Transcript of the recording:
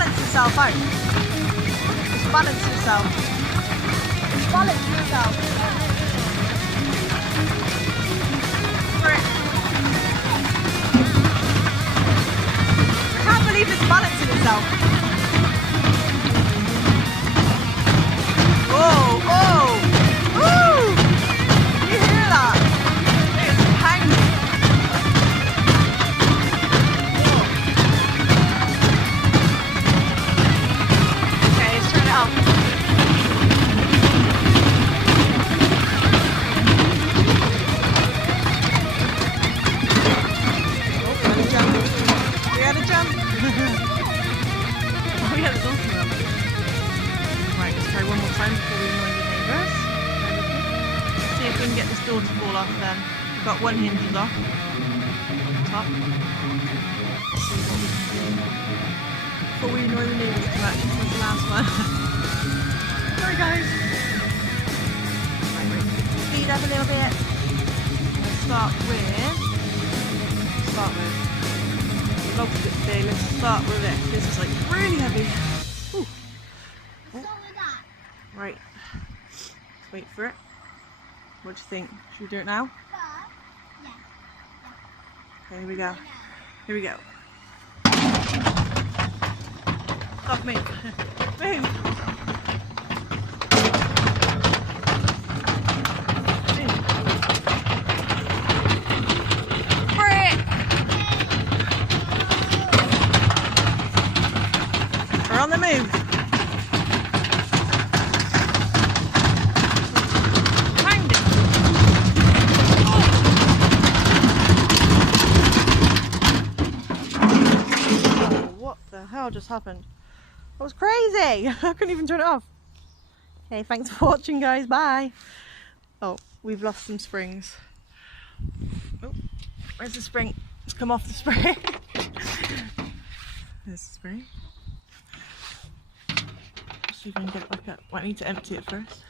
balance yourself out. Just balance yourself. Just balance yourself. I can't believe it's balancing itself. Whoa, whoa! Woo! You hear that? It's hanging. Okay, let's turn it up. Oh, we had a jump. Oh yeah, there's also one. Right, let's try one more time before we annoy the neighbours. See if we can get this door to fall off then. We've got one hinge is off. Top. Let's see what we can do. Before we annoy the neighbours too much, this was the last one. Sorry guys. Right, speed up a little bit. Let's start with logs a bit today. Let's start with this. This is like really heavy. Ooh. Oh. Right. Let's wait for it. What do you think? Should we do it now? Yeah. Okay, here we go. Here we go. Stop me. Move. On the move. Hanged it. Oh, what the hell just happened? That was crazy. I couldn't even turn it off. Okay, thanks for watching guys. Bye. Oh, we've lost some springs. Oh, where's the spring? It's come off the spring. There's the spring. See if I can get it back up. Well, I need to empty it first.